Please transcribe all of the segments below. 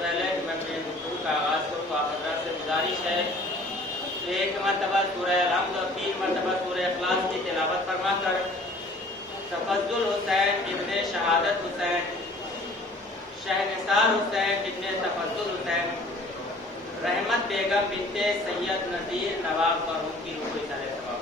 پہلے میں اپنے گفتگو کا آغاز کروں آپ حضرات سے گزارش ہے کہ ایک مرتبہ سورہ الحمد اور 3 مرتبہ سورہ اخلاص کی تلاوت فرما کر تفضل حسین ابن شہادت حسین شہنثار حسین ابن تفضل حسین رحمت بیگم بنت سید نذیر نواب فاروق کی روح اشارے ثواب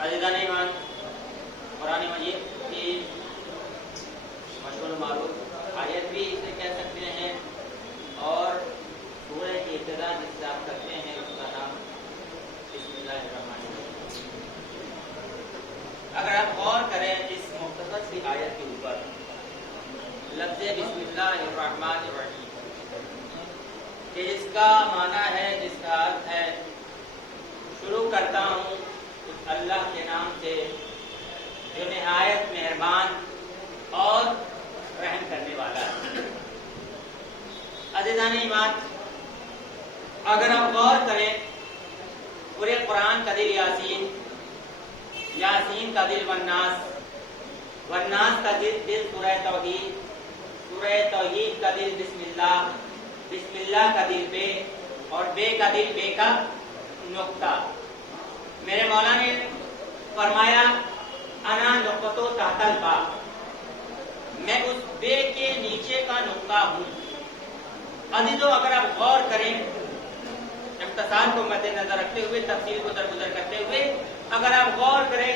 عزیزان ایمان قرآن مجید کی مشہور معروف آیت بھی اسے کہہ سکتے ہیں اور سورہ کی ابتدا جس سے آپ کرتے ہیں اس کا نام بسم اللہ الرحمن الرحیم۔ اگر آپ غور کریں اس مختصر سی آیت کے اوپر لفظ بسم اللہ الرحمن الرحیم کہ اس کا معنی ہے، جس کا ارتھ ہے شروع کرتا ہوں اس اللہ کے نام سے جو نہایت مہربان اور رحم کرنے والا ہے۔ عزیزان ایمان اگر آپ غور کریں پورے قرآن کا دل یاسین، یاسین کا دل والناس، والناس کا دل سورہ توحید، سورہ توحید کا دل بسم اللہ، بسم اللہ کا دل بے، اور بے کا دل بے کا نقطہ۔ میرے مولا نے فرمایا انا نقطہ تحت البا، میں اس بے کے نیچے کا نقطہ ہوں۔ عزیزو اگر آپ غور کریں اختصار کو مد نظر رکھتے ہوئے، تفصیل کو درگزر کرتے ہوئے اگر آپ غور کریں،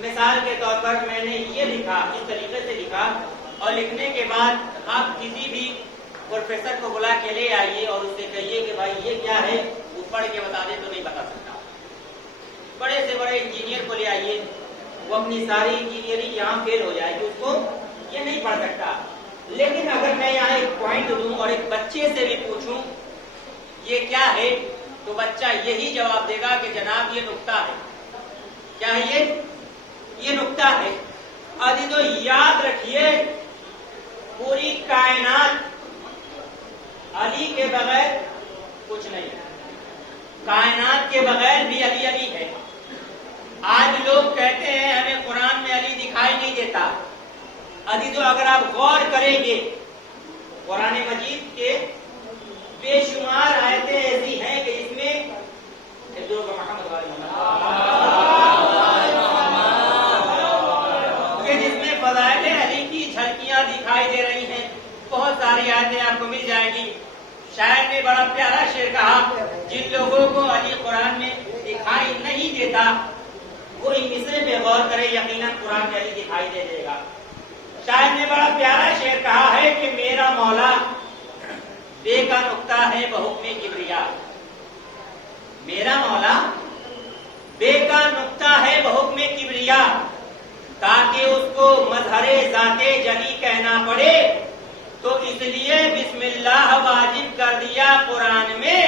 مثال کے طور پر میں نے یہ لکھا، اس طریقے سے لکھا، اور لکھنے کے بعد آپ کسی بھی پروفیسر کو بلا کے لے آئیے اور اس سے کہیے کہ بھائی یہ کیا ہے، وہ پڑھ کے بتا دے تو نہیں بتا سکتا۔ بڑے سے بڑے انجینئر کو لے آئیے، وہ اپنی ساری انجینئرنگ یہاں فیل ہو جائے گی، اس کو یہ نہیں پڑھ سکتا۔ لیکن اگر میں یہاں ایک پوائنٹ دوں اور ایک بچے سے بھی پوچھوں یہ کیا ہے، تو بچہ یہی جواب دے گا کہ جناب یہ نقطہ ہے۔ کیا ہے یہ نقطہ ہے۔ عزیزو یاد رکھیے پوری کائنات علی کے بغیر کچھ نہیں ہے، کائنات کے بغیر بھی علی علی ہے۔ آج لوگ کہتے ہیں ہمیں قرآن میں علی دکھائی نہیں دیتا۔ عزیزو اگر آپ غور کریں گے قرآن مجید کے بے شمار آیتیں ایسی ہیں کہ اس میں جس میں فضائل علی کی جھلکیاں دکھائی دے رہی ہیں، بہت ساری آیتیں آپ کو مل جائیں گی۔ شاعر نے بڑا پیارا شعر کہا، جن لوگوں کو علی قرآن میں دکھائی نہیں دیتا وہ اس مصرے پہ غور کرے، یقیناً قرآن میں علی دکھائی دے دے گا۔ شاعر نے بڑا پیارا شعر کہا ہے کہ میرا مولا بے کا نقطہ ہے بحکم کبریا، میرا مولا بے کا نقطہ ہے بحکم کبریا، تاکہ اس کو مظہر ذات جلی کہنا پڑے تو اس لیے بسم اللہ واجب کر دیا قرآن میں،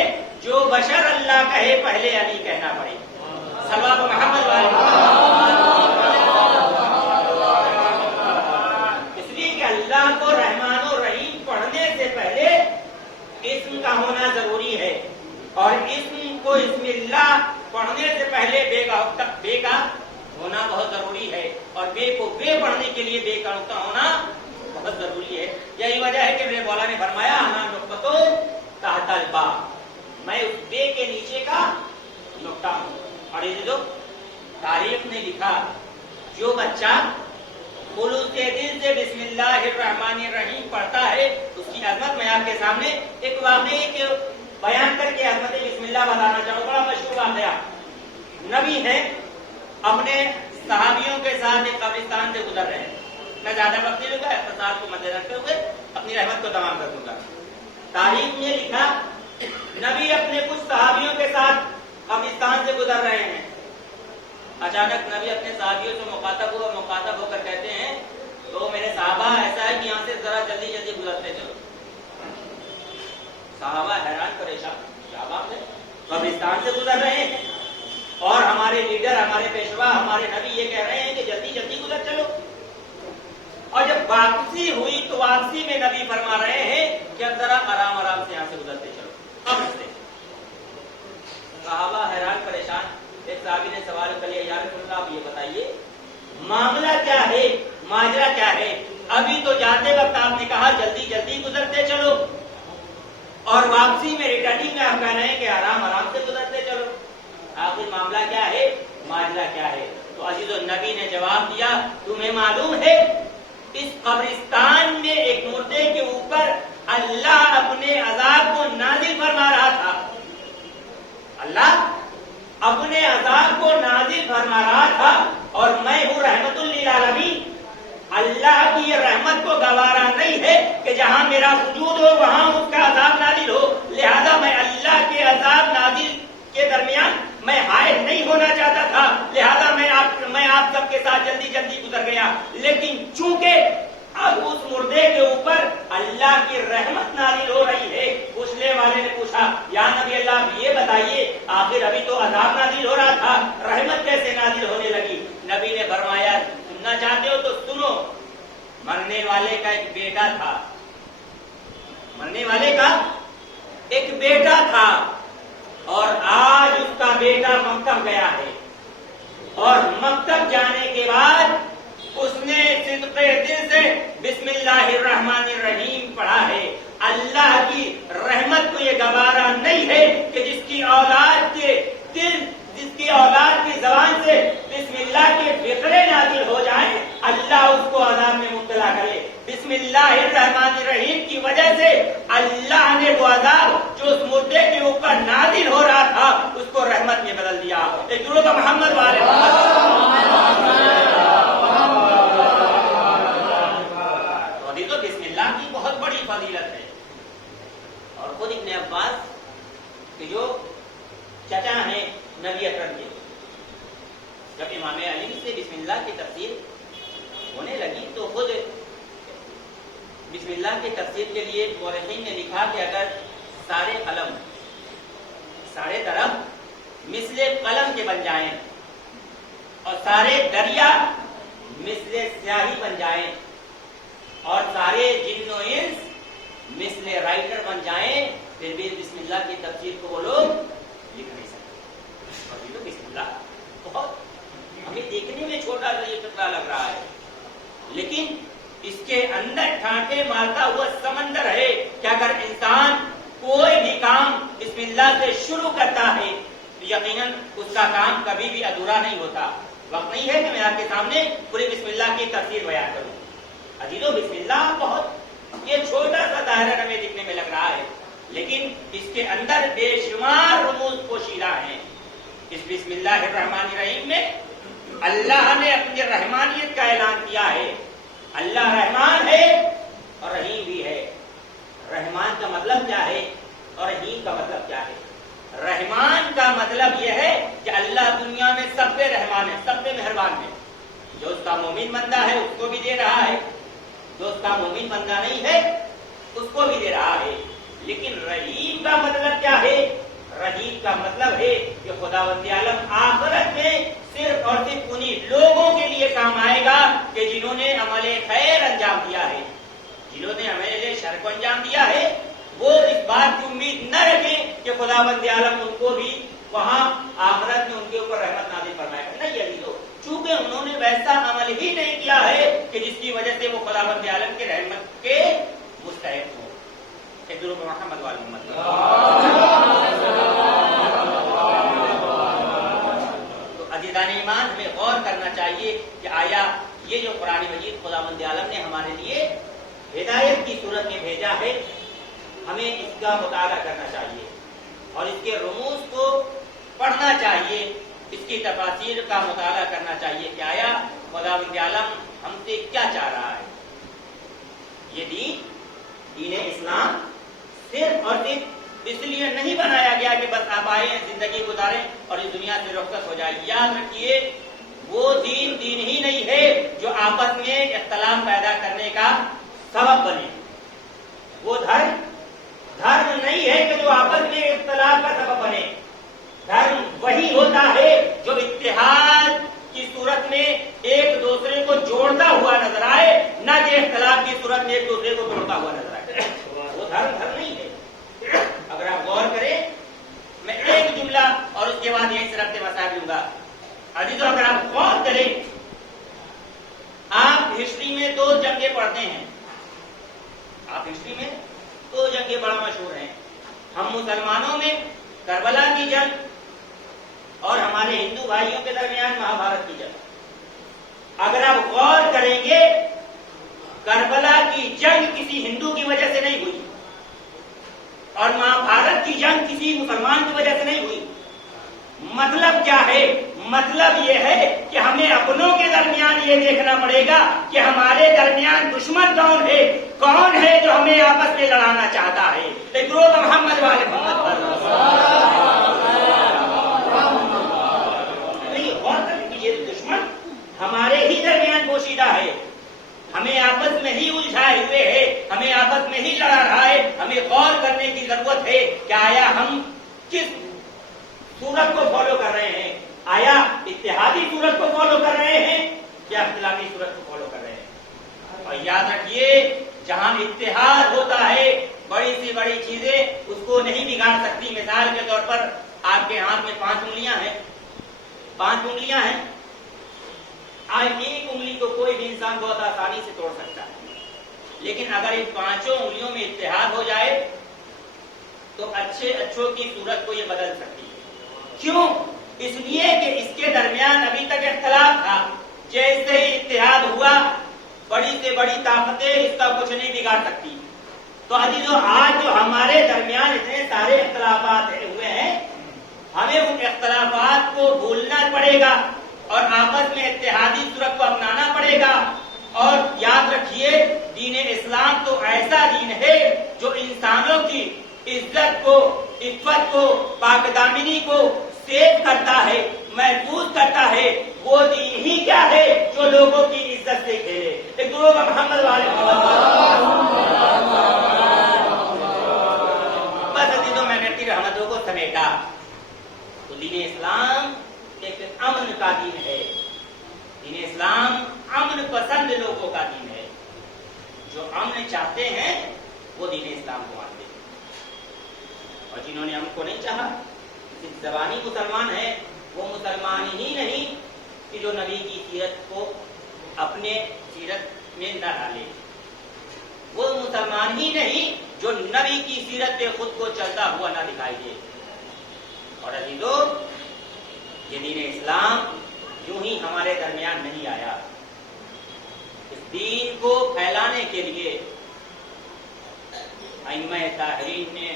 جو بشر اللہ کہے پہلے علی کہنا پڑے۔ صلوات محمد اس لیے کہ اللہ کو رحمان و رحیم پڑھنے سے پہلے اسم کا ہونا ضروری ہے، اور اسم کو اسم اللہ پڑھنے سے پہلے بے کا ہونا بہت ضروری ہے، اور بے کو بے پڑھنے کے لیے بے کا نقطہ ہونا بہت ضروری ہے۔ یہی وجہ ہے کہ میرے مولا نے فرمایا انا نقطہ تحت البا، میں اس بے کے نیچے کا نقطہ ہوں۔ اور یہ جو تاریخ نے لکھا، جو بچہ خلوص دل سے بسم اللہ الرحمن الرحیم پڑھتا ہے اس کی عظمت میں آپ کے سامنے ایک واقعے کے بیان کر کے عظمت بسم اللہ بتانا چاہوں۔ بڑا مشہور واقعہ، نبی ہے اپنے صحابیوں کے ساتھ ایک قبرستان سے گزر رہے ہیں۔ میں زیادہ وقت نہیں لوں گا، اختصار کو مد نظر رکھتے ہوئے اپنی رحمت کو تمام کر دوں گا۔ تاریخ میں لکھا نبی اپنے کچھ صحابیوں کے ساتھ قبرستان سے گزر رہے ہیں، اچانک نبی اپنے صحابیوں سے مخاطب ہو کر کہتے ہیں تو میرے صحابہ ایسا ہے کہ یہاں سے ذرا جلدی جلدی گزرتے چلو۔ صحابہ حیران پریشان، کیا بات ہے، قبرستان سے گزر رہے ہیں اور ہمارے لیڈر، ہمارے پیشوا، ہمارے نبی یہ کہہ رہے ہیں کہ جلدی جلدی گزر چلو۔ اور جب واپسی ہوئی تو واپسی میں نبی فرما رہے ہیں کہ اب ذرا آرام آرام سے یہاں سے گزرتے چلو۔ اب سے صحابہ حیران پریشان، ایک صحابی نے سوال کر لیا، یا رسول اللہ آپ یہ بتائیے معاملہ کیا ہے، ماجرا کیا ہے؟ ابھی تو جاتے وقت آپ نے کہا جلدی جلدی گزرتے چلو، اور واپسی میں ریٹرننگ میں آپ کہہ رہے ہیں کہ آرام آرام سے گزرتے چلو. آخر معاملہ کیا ہے، ماجرا کیا ہے؟ تو عزیز النبی نے جواب دیا، تمہیں معلوم ہے اس قبرستان میں ایک مردے کے اوپر اللہ اپنے عذاب کو نازل فرما رہا تھا. اللہ اپنے عذاب کو نازل فرما رہا تھا، اور میں ہوں رحمت للعالمین. اللہ کی یہ رحمت کو گوارا نہیں ہے کہ جہاں میرا وجود ہو وہاں اس کا عذاب نازل ہو، لہذا میں اللہ کے عذاب نازل کے درمیان میں حائل نہیں ہونا چاہتا تھا، لہذا میں آپ سب کے ساتھ جلدی جلدی گزر گیا. لیکن چونکہ اب اس مردے کے اوپر اللہ کی رحمت نازل ہو رہی ہے. پوچھنے والے نے پوچھا، یا نبی اللہ یہ بتائیے آخر ابھی تو عذاب نازل ہو رہا تھا، رحمت کیسے نازل ہونے لگی؟ نبی نے فرمایا، سننا چاہتے ہو تو سنو. مرنے والے کا ایک بیٹا تھا، مرنے والے کا ایک بیٹا تھا، اور آج اس کا بیٹا مکتب گیا ہے، اور مکتب جانے کے بعد اس نے صدقے دل سے بسم اللہ الرحمن الرحیم پڑھا ہے. اللہ کی رحمت کو یہ گوارا نہیں ہے کہ جس کی اولاد کی زبان سے بسم اللہ کے فقرے نازل ہو جائیں، اللہ اس کو عذاب میں مبتلا کرے. بسم اللہ الرحمن الرحیم کی وجہ سے اللہ نے وہ عذاب جو اس مردے کے اوپر نازل ہو رہا تھا اس کو رحمت میں بدل دیا. ایک درود محمد والے تو بسم اللہ کی بہت بڑی فضیلت ہے. اور خود ابن عباس کہ جو چچا ہیں نبی اکرم کے، جب امام علی سے بسم اللہ کی تفسیر ہونے لگی تو خود بسم اللہ کی تفسیر کے لیے مورخین نے لکھا کہ اگر سارے قلم سارے طرف مثل قلم کے بن جائیں اور سارے دریا مثل سیاہی بن جائیں اور سارے جن و انس مثل رائٹر بن جائیں، پھر بھی بسم اللہ کی تفسیر کو وہ لوگ لکھ نہیں سکتے. اور یہ تو بسم اللہ بہت ہمیں دیکھنے میں چھوٹا سا یہ ٹکڑا لگ رہا ہے، لیکن اس کے اندر ٹھانٹے مارتا ہوا سمندر ہے کہ اگر انسان کوئی بھی کام بسم اللہ سے شروع کرتا ہے تو یقیناً اس کا کام کبھی بھی ادھورا نہیں ہوتا. وقت نہیں ہے کہ میں آپ کے سامنے پوری بسم اللہ کی تفسیر بیان کروں. عزیزو بسم اللہ بہت یہ چھوٹا سا دائرہ ہمیں دکھنے میں لگ رہا ہے، لیکن اس کے اندر بے شمار رموز پوشیدہ ہیں. اس بسم اللہ الرحمن الرحیم میں اللہ نے اپنی رحمانیت کا اعلان کیا ہے. اللہ رحمان ہے اور رحیم بھی ہے. رحمان کا مطلب کیا ہے اور رحیم کا مطلب کیا ہے؟ رحمان کا مطلب یہ ہے کہ اللہ دنیا میں سب پہ رحمان ہے، سب پہ مہربان ہے. جو اس کا مومن بندہ ہے اس کو بھی دے رہا ہے، جو اس کا مومن بندہ نہیں ہے اس کو بھی دے رہا ہے. لیکن رحیم کا مطلب کیا ہے؟ رحیم کا مطلب ہے کہ خداوند عالم آخرت میں صرف اور صرف انہی لوگوں کے لیے کام آئے گا کہ جنہوں نے عمل خیر انجام دیا ہے. جنہوں نے عمل شر کو انجام دیا ہے وہ اس بات کی امید نہ رکھیں کہ خداوند عالم ان کو بھی وہاں آخرت میں ان کے اوپر رحمت نازل فرمائے گا. نہیں عزیزو، چونکہ انہوں نے ویسا عمل ہی نہیں کیا ہے کہ جس کی وجہ سے وہ خداوند عالم کے رحمت کے مستحق ہوں. ایک درود محمد وال محمد. تو عزیزان ایمان، ہمیں غور کرنا چاہیے کہ آیا یہ جو قرآن مجید خداوند عالم نے ہمارے لیے ہدایت کی صورت میں بھیجا ہے، ہمیں اس کا مطالعہ کرنا چاہیے اور اس کے رموز کو پڑھنا چاہیے، اس کی تفاسیر کا مطالعہ کرنا چاہیے کہ آیا خداوند عالم ہم سے کیا چاہ رہا ہے. یہ دین اسلام صرف اور صرف اس لیے نہیں بنایا گیا کہ بس آپ آئے زندگی گزاریں اور اس دنیا سے رخصت ہو جائے. یاد رکھیے وہ دین ہی نہیں ہے جو آپس میں اختلاف پیدا کرنے کا سبب بنے. وہ دھرم نہیں ہے کہ جو آپس میں اختلاف کا سبب بنے. دھرم وہی ہوتا ہے جو اتحاد کی صورت میں ایک دوسرے کو جوڑتا ہوا نظر آئے، نہ کہ اختلاف کی صورت میں ایک دوسرے کو توڑتا ہوا نظر آئے. وہ دھرم نہیں ہے. اگر آپ غور کریں، میں ایک جملہ اور اس کے بعد یہیں سے ربط مسائل لوں گا. عزیزو اگر آپ غور کریں، آپ ہسٹری میں 2 جنگیں پڑھتے ہیں، آپ ہسٹری میں دو جنگیں بڑا مشہور ہیں، ہم مسلمانوں میں کربلا کی جنگ اور ہمارے ہندو بھائیوں کے درمیان مہابھارت کی جنگ۔ اگر آپ غور کریں گے کربلا کی جنگ کسی ہندو کی وجہ سے نہیں ہوئی اور مہابھارت کی جنگ کسی مسلمان کی وجہ سے نہیں ہوئی۔ مطلب کیا ہے؟ مطلب یہ ہے کہ ہمیں اپنوں کے درمیان یہ دیکھنا پڑے گا کہ ہمارے درمیان دشمن کون ہے جو ہمیں آپس میں لڑانا چاہتا ہے۔ ایک گروہ محمد والے محمد پر غور کریں کہ یہ دشمن ہمارے ہی درمیان پوشیدہ ہے، ہمیں آپس میں ہی الجھائے ہوئے ہے، ہمیں آپس میں ہی لڑا رہا ہے۔ ہمیں غور کرنے کی ضرورت ہے کہ آیا ہم کس صورت کو فالو کر رہے ہیں؟ آیا اتحادی صورت کو فالو کر رہے ہیں یا اختلافی صورت کو فالو کر رہے ہیں؟ اور یاد رکھیے جہاں اتحاد ہوتا ہے بڑی سی بڑی چیزیں اس کو نہیں بگاڑ سکتی۔ مثال کے طور پر آپ کے ہاتھ میں 5 انگلیاں ہیں، 5 انگلیاں ہیں، آج ایک انگلی کو کوئی بھی انسان بہت آسانی سے توڑ سکتا ہے، لیکن اگر ان 5 انگلیوں میں اتحاد ہو جائے تو اچھوں کی صورت کو یہ بدل سکتی ہے۔ کیوں؟ اس لیے کہ اس کے درمیان ابھی تک اختلاف تھا، جیسے ہی اتحاد ہوا بڑی سے بڑی طاقتیں اس کا کچھ نہیں بگاڑ سکتی۔ تو عزیزو آج جو ہمارے درمیان اتنے سارے اختلافات ہوئے ہیں، ہمیں ان اختلافات کو بھولنا پڑے گا اور آپس میں اتحادی صورت کو اپنانا پڑے گا۔ اور یاد رکھیے دین اسلام تو ایسا دین ہے جو انسانوں کی عزت کو، عفت کو، پاک دامنی کو سیو کرتا ہے، محفوظ کرتا ہے۔ وہ دین ہی کیا ہے جو لوگوں کی عزت سے کھیلے۔ ایک گروہ محمد والے بس عزیزوں میں نے اپنی رحمتوں کو سمیٹا تو دین اسلام ایک امن کا دین ہے۔ دین اسلام امن پسند لوگوں کا دین ہے، جو امن چاہتے ہیں وہ دین اسلام کو مانتے ہیں، اور جنہوں نے امن کو نہیں چاہا صرف زبانی مسلمان ہیں، وہ مسلمان ہی نہیں کہ جو نبی کی سیرت کو اپنے سیرت میں نہ ڈالے، وہ مسلمان ہی نہیں جو نبی کی سیرت پہ خود کو چلتا ہوا نہ دکھائی دے۔ اور عزیزو یہ دین اسلام یوں ہی ہمارے درمیان نہیں آیا، اس دین کو پھیلانے کے لیے ائمہ طاہرین نے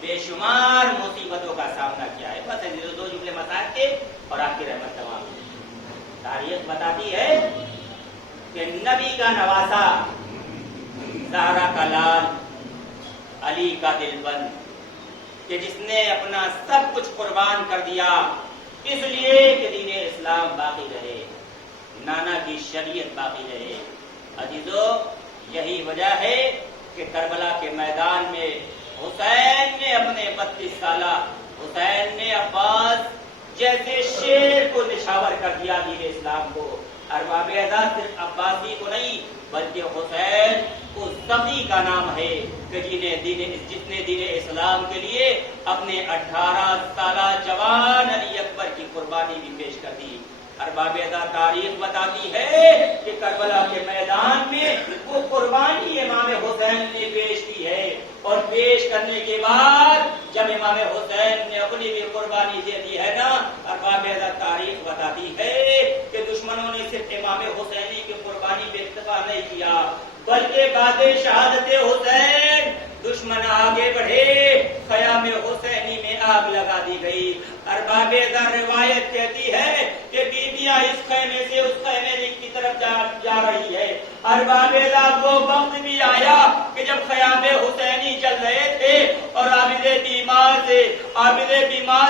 بے شمار مصیبتوں کا سامنا کیا ہے۔ بس عزیزو 2 جملے مسائل کے اور آپ کی رحمت تمام۔ تاریخ بتاتی ہے کہ نبی کا نواسا، زہرا کا لال، علی کا دل بند، کہ جس نے اپنا سب کچھ قربان کر دیا اس لیے کہ دین اسلام باقی رہے، نانا کی شریعت باقی رہے۔ عزیزو یہی وجہ ہے کہ کربلا کے میدان میں حسین نے اپنے 32 سالہ حسین نے عباس جیسے شیر کو نشاور کر دیا دین اسلام کو۔ ارباب اعزاز صرف عباسی کو نہیں بلکہ حسین اس سخی کا نام ہے کہ جس نے دین اسلام کے لیے اپنے 18 سالہ جوان علی اکبر کی قربانی بھی پیش کر دی۔ ارباب اعزاز تاریخ بتاتی ہے کہ کربلا کے میدان میں وہ قربانی امام حسین نے پیش کی ہے، اور پیش کرنے کے بعد جب امام حسین نے اپنی بھی قربانی دے دی ہے نا، ارباب اعزاز تاریخ بتاتی ہے کہ دشمنوں نے صرف امام حسینی کی قربانی پہ اکتفا نہیں کیا بلکہ بعد شہادت حسین دشمن آگے بڑھے، خیام حسینی میں آگ لگا دی گئی۔ ارباب اعزاز روایت کہتی ہے کہ بیبیاں اس خیمے سے اس خیمے کی طرف جا رہی ہے۔ ارباب اعزاز وہ وقت بھی آیا کہ جب خیام حسینی چل رہے تھے اور عابد بیمار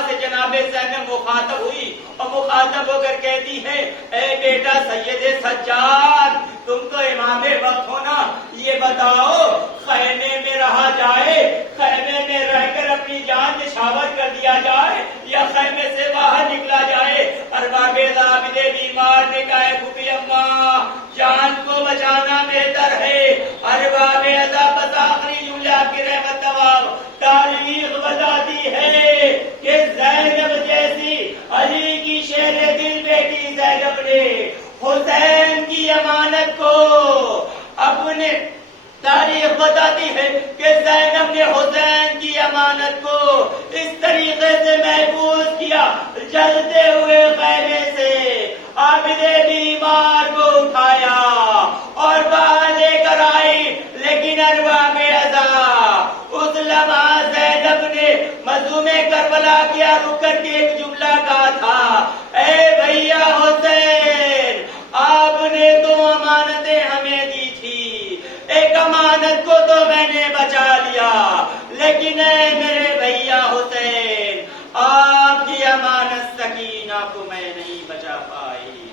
سے جناب زینب مخاطب ہوئی اور مخاطب ہو کر کہتی ہے اے بیٹا سید سجاد تم تو امام وقت ہو نا، یہ بتاؤ خیمے میں رہا جائے، خیمے میں رہ کر اپنی جان نشاور کر دیا جائے یا خیمے سے باہر نکلا جائے؟ ارباب عابد بیمار نے کہا پھوپھی اماں جان کو بچانا بہتر ہے۔ ارباب بس آخری جملہ کی رحمت تمام تاریخ بتاتی ہے کہ زینب جیسی علی کی شیر دل بیٹی زینب نے حسین کی امانت کو اپنے تاریخ بتاتی ہے کہ زینب نے حسین کی امانت کو اس طریقے سے محفوظ کیا، جلتے ہوئے خیمے سے عابد بیمار کو اٹھایا اور باہر لے کر آئی، لیکن ارواح میں عذاب اس لمحہ زینب نے مظلوم کربلا کیا رک کر کے ایک جملہ کہا تھا، اے بھیا حسین، آپ نے تو امانتیں ہمیں دی تھی، ایک امانت کو تو میں نے بچا لیا، لیکن اے میرے بھیا حسین، آپ کی امانت سکینہ کو میں نہیں بچا پائی۔